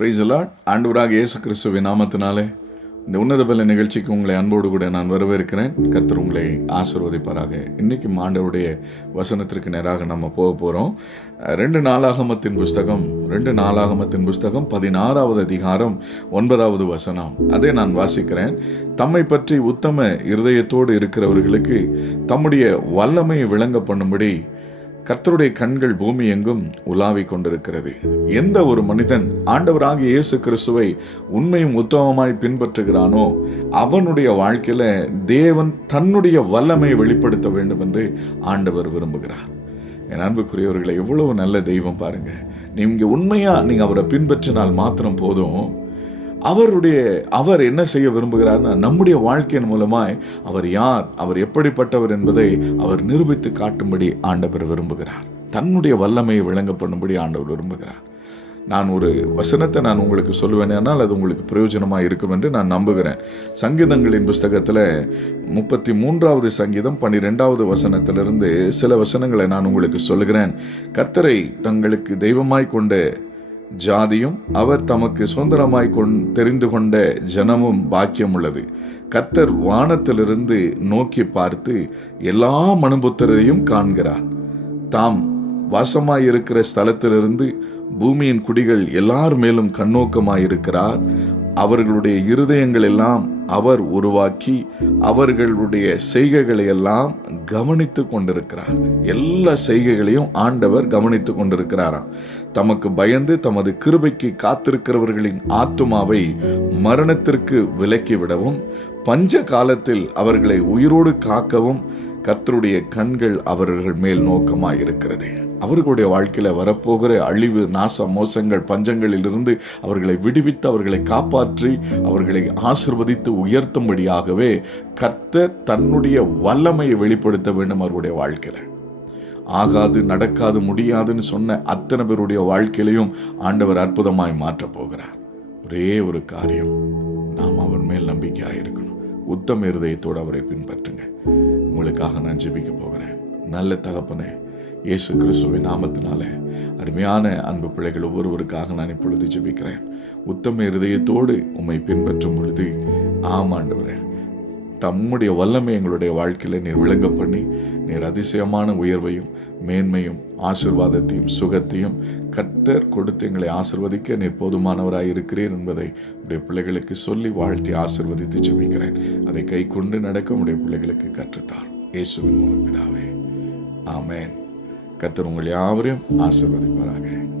Lord ஆண்டவராக இயேசு கிறிஸ்துவின் நாமத்தினாலே இந்த உன்னத பல நிகழ்ச்சிக்கு உங்களை அன்போடு கூட நான் வரவேற்கிறேன். கர்த்தர் உங்களை ஆசிர்வதிப்பாராக. இன்னைக்கு ஆண்டவருடைய வசனத்திற்கு நேராக நம்ம போக போகிறோம் ரெண்டு நாளாகமத்தின் புஸ்தகம் ரெண்டு நாளாகமத்தின் புஸ்தகம் பதினாறாவது அதிகாரம் ஒன்பதாவது வசனம். அதை நான் வாசிக்கிறேன். தம்மை பற்றி உத்தம இருதயத்தோடு இருக்கிறவர்களுக்கு தம்முடைய வல்லமையை விளங்க பண்ணும்படி கர்த்தருடைய கண்கள் பூமி எங்கும் உலாவிக் கொண்டிருக்கிறது. எந்த ஒரு மனிதன் ஆண்டவராகிய இயேசு கிறிஸ்துவை உண்மையும் உத்தமமாய் பின்பற்றுகிறானோ அவனுடைய வாழ்க்கையில தேவன் தன்னுடைய வல்லமையை வெளிப்படுத்த வேண்டும் என்று ஆண்டவர் விரும்புகிறார். என் அன்புக்குரியவர்களை எவ்வளவு நல்ல தெய்வம் பாருங்க. நீங்க உண்மையா நீங்க அவரை பின்பற்றினால் மாத்திரம் போதும். அவருடைய அவர் என்ன செய்ய விரும்புகிறார்னா நம்முடைய வாழ்க்கையின் மூலமாய் அவர் யார் அவர் எப்படிப்பட்டவர் என்பதை அவர் நிரூபித்து காட்டும்படி ஆண்டவர் விரும்புகிறார். தன்னுடைய வல்லமையை விளங்க பண்ணும்படி ஆண்டவர் விரும்புகிறார். நான் ஒரு வசனத்தை நான் உங்களுக்கு சொல்லுவேனால் அது உங்களுக்கு பிரயோஜனமாக இருக்கும் என்று நான் நம்புகிறேன். சங்கீதங்களின் புஸ்தகத்தில் முப்பத்தி மூன்றாவது சங்கீதம் பன்னிரெண்டாவது வசனத்திலிருந்து சில வசனங்களை நான் உங்களுக்கு சொல்லுகிறேன். கர்த்தரை தங்களுக்கு தெய்வமாய் கொண்டு ஜாதியும் அவர் தமக்கு சுதந்திரமாய் கொண் தெரிந்து கொண்ட ஜனமும் பாக்கியம் உள்ளது கத்தர் வானத்திலிருந்து நோக்கி பார்த்து எல்லா மனுபுத்திரரையும் காண்கிறான் தாம் வாசமாயிருக்கிற ஸ்தலத்திலிருந்து பூமியின் குடிகள் எல்லார் மேலும் கண்ணோக்கமாயிருக்கிறார். அவர்களுடைய இருதயங்கள் எல்லாம் அவர் உருவாக்கி அவர்களுடைய செய்கைகளை எல்லாம் கவனித்து கொண்டிருக்கிறார். எல்லா செய்கைகளையும் ஆண்டவர் கவனித்து கொண்டிருக்கிறாராம். தமக்கு பயந்து தமது கிருபைக்கு காத்திருக்கிறவர்களின் ஆத்துமாவை மரணத்திற்கு விலக்கி விடவும் பஞ்ச காலத்தில் அவர்களை உயிரோடு காக்கவும் கர்த்தருடைய கண்கள் அவர்கள் மேல் நோக்கமாய் இருக்கிறது அவர்களுடைய வாழ்க்கையில வரப்போகிற அழிவு நாச மோசங்கள் பஞ்சங்களிலிருந்து அவர்களை விடுவித்து அவர்களை காப்பாற்றி அவர்களை ஆசிர்வதித்து உயர்த்தும்படியாகவே கர்த்தர் தன்னுடைய வல்லமையை வெளிப்படுத்த வேண்டும் அவருடைய வாழ்க்கையில. ஆகாது நடக்காது முடியாதுன்னு சொன்ன அத்தனை பேருடைய வாழ்க்கையிலையும் ஆண்டவர் அற்புதமாய் மாற்றப் போகிறார். ஒரே ஒரு காரியம் நாம் அவன் மேல் நம்பிக்கையாக இருக்கணும் உத்தம இருதயத்தோடு அவரை பின்பற்றுங்க. உங்களுக்காக நான் ஜெபிக்க போகிறேன். நல்ல தகப்பனே இயேசு கிறிஸ்துவின் நாமத்தினால அருமையான அன்பு பிள்ளைகள் ஒவ்வொருவருக்காக நான் இப்பொழுது ஜெபிக்கிறேன். உத்தம இருதயத்தோடு உம்மை பின்பற்றும் பொழுது ஆமாண்டவரே தம்முடைய வல்லமை எங்களுடைய வாழ்க்கையில நீர் விளங்க பண்ணி நீர் அதிசயமான உயர்வையும் மேன்மையும் ஆசிர்வாதத்தையும் சுகத்தையும் கர்த்தர் கொடுத்து எங்களை ஆசிர்வதிக்க நீர் போதுமானவராக இருக்கிறேன் என்பதை உடைய பிள்ளைகளுக்கு சொல்லி வாழ்த்தி ஆசிர்வதித்து ஜெபிக்கிறேன். அதை கை கொண்டு நடக்க உடைய பிள்ளைகளுக்கு கற்றுத்தார். இயேசுவின் மூலம் பிதாவே. ஆமேன். கத்தர் உங்கள் யாவரையும் ஆசிர்வதிப்பாராக.